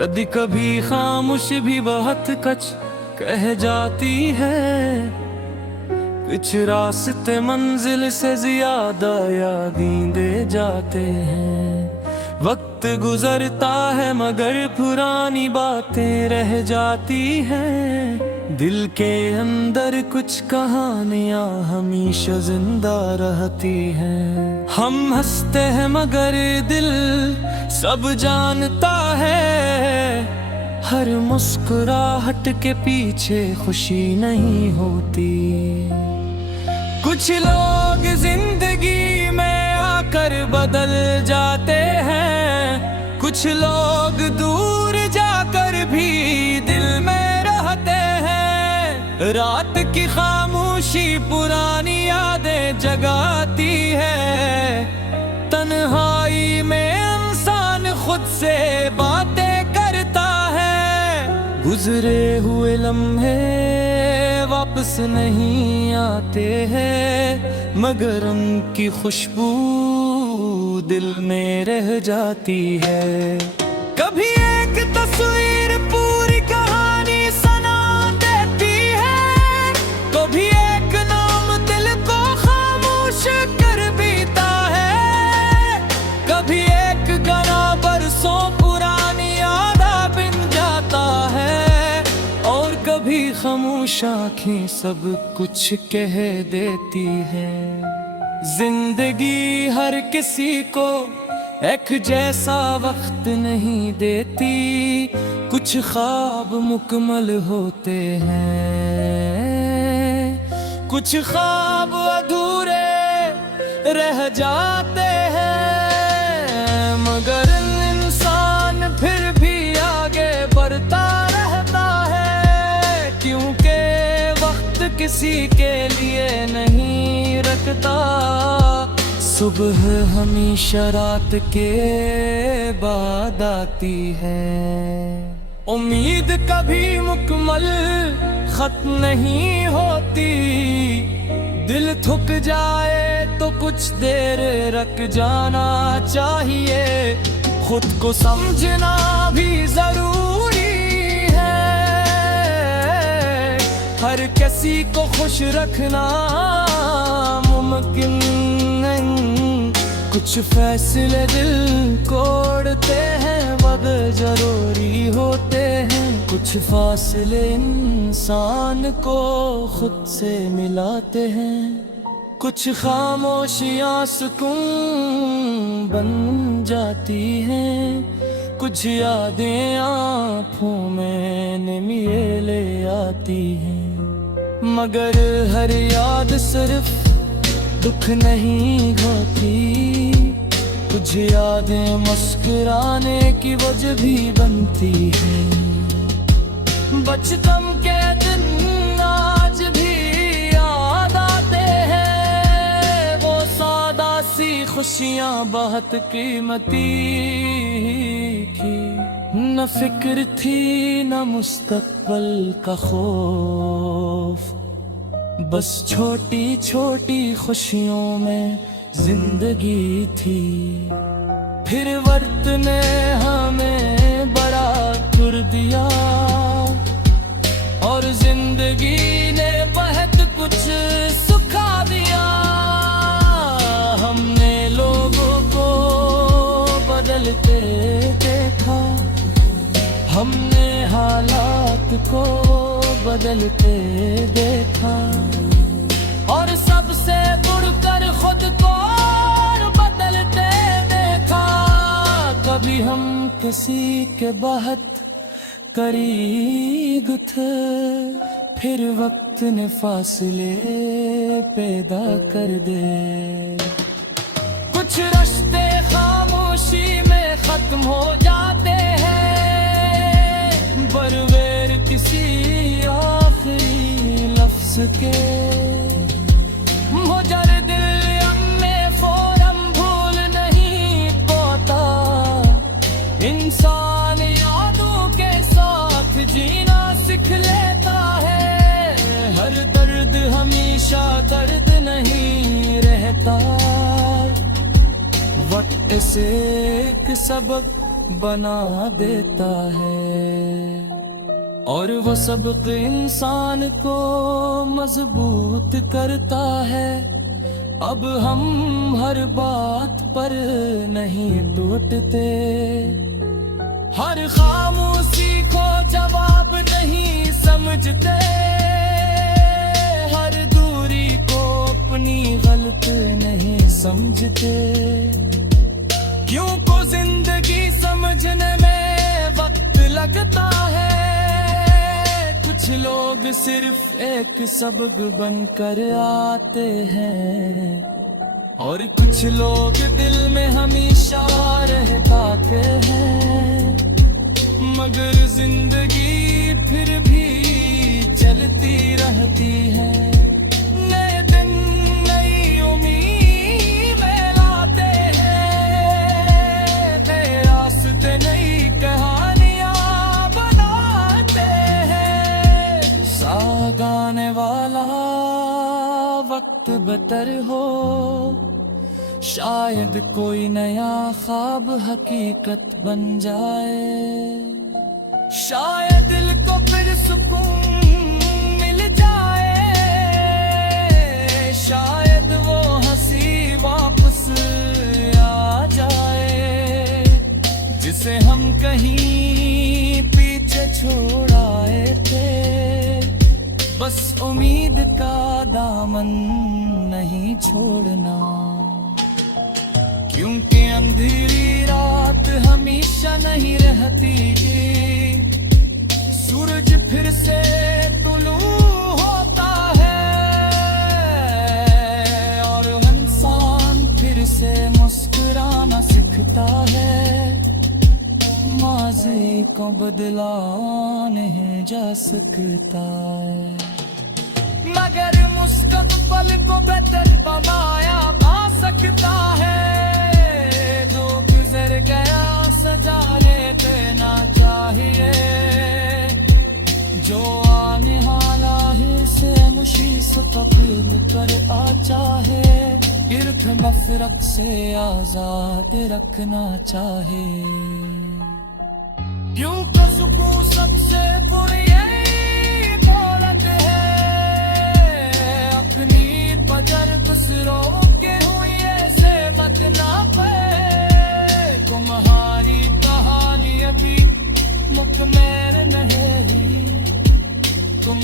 कभी कभी खामोश भी बहुत कुछ कह जाती है। कुछ रास्ते मंजिल से ज्यादा यादें दे जाते हैं। वक्त गुजरता है मगर पुरानी बातें रह जाती हैं। दिल के अंदर कुछ कहानियां हमेशा जिंदा रहती हैं। हम हंसते हैं मगर दिल सब जानता है, हर मुस्कुराहट के पीछे खुशी नहीं होती। कुछ लोग जिंदगी में आकर बदल जाते हैं, कुछ लोग दूर जाकर भी दिल में रहते हैं। रात की खामोशी पुरानी यादें जगाती है। तन्हाई में इंसान खुद से बातें करता है। गुजरे हुए लम्हे वापस नहीं आते हैं, मगर उनकी खुशबू दिल में रह जाती है। कभी एक तस्वीर पूरी कहानी सुना देती है, कभी एक नाम दिल को खामोश कर बीता है। कभी एक गाना बरसों पुरानी याद बिन जाता है, और कभी खामोश आँखें सब कुछ कह देती है। जिंदगी हर किसी को एक जैसा वक्त नहीं देती। कुछ ख्वाब मुकम्मल होते हैं, कुछ ख्वाब अधूरे रह जाते हैं। मगर इंसान फिर भी आगे बढ़ता रहता है, क्योंकि वक्त किसी के लिए नहीं रखता। सुबह हमेशा रात के बाद आती है। उम्मीद कभी मुकम्मल खत्म नहीं होती। दिल थक जाए तो कुछ देर रुक जाना चाहिए। खुद को समझना भी जरूरी है, हर किसी को खुश रखना मुमकिन नहीं। कुछ फैसले दिल तोड़ते हैं मगर जरूरी होते हैं। कुछ फासले इंसान को खुद से मिलाते हैं। कुछ खामोशियां सुकून बन जाती हैं, कुछ यादें आँखों में नमी ले आती हैं। मगर हर याद सिर्फ दुख नहीं होती, कुछ यादें मुस्कुराने की वजह भी बनती है। बचपन के दिन आज भी याद आते हैं, वो सादा सी खुशियाँ बहुत कीमती थी। न फिक्र थी न मुस्तकबल का खौफ, बस छोटी छोटी खुशियों में जिंदगी थी। फिर वक्त ने हमें बड़ा कर दिया, और जिंदगी ने बहुत कुछ सुखा दिया। हमने लोगों को बदलते देखा, हमने हालात को बदलते देखा, और सबसे बढ़कर खुद को बदलते देखा। कभी हम किसी के बहुत करीब थे, फिर वक्त ने फासले पैदा कर दे। कुछ रिश्ते खामोशी में खत्म हो जाते हैं, बरवेर किसी आखिरी लफ्ज के। मुझे दिल में फौरन भूल नहीं पाता, इंसान यादों के साथ जीना सीख लेता है। हर दर्द हमेशा दर्द नहीं रहता, वक्त से एक सबक बना देता है। और वो सबक इंसान को मजबूत करता है। अब हम हर बात पर नहीं टूटते, हर खामोशी को जवाब नहीं समझते, हर दूरी को अपनी गलत नहीं समझते। क्यों को जिंदगी समझने में वक्त लगता है। कुछ लोग सिर्फ एक सबक बनकर आते हैं, और कुछ लोग दिल में हमेशा रह पाते हैं। मगर जिंदगी फिर भी चलती रहती है। नए दिन नई उम्मीदें लाते हैं, नए रास्ते नई कहानियां बनाते हैं। साथ आने वाला वक्त बेहतर हो, शायद कोई नया ख्वाब हकीकत बन जाए। शायद दिल को फिर सुकून मिल जाए, शायद वो हंसी वापस आ जाए जिसे हम कहीं पीछे छोड़ आए थे। बस उम्मीद का दामन नहीं छोड़ना, क्योंकि अंधेरी रात हमेशा नहीं रहती। सूरज फिर से तुलू होता है, और इंसान फिर से मुस्कुराना सीखता है। माज़ी को बदला नहीं जा सकता है, मगर मुस्तक़बल को बेहतर बनाया जा सकता है। जो गुजर गया सजाने देना चाहिए, जो आने वाला है से मुस्तक़बिल कर आ चाहे। इर्द नफरत से आजाद रखना चाहे, क्यों का सुकून सबसे बुरी दौलत है। अपनी बजर दूसरों के हुई ऐसे मत ना पे। तुम्हारी कहानी अभी मुकम्मल नहीं, तुम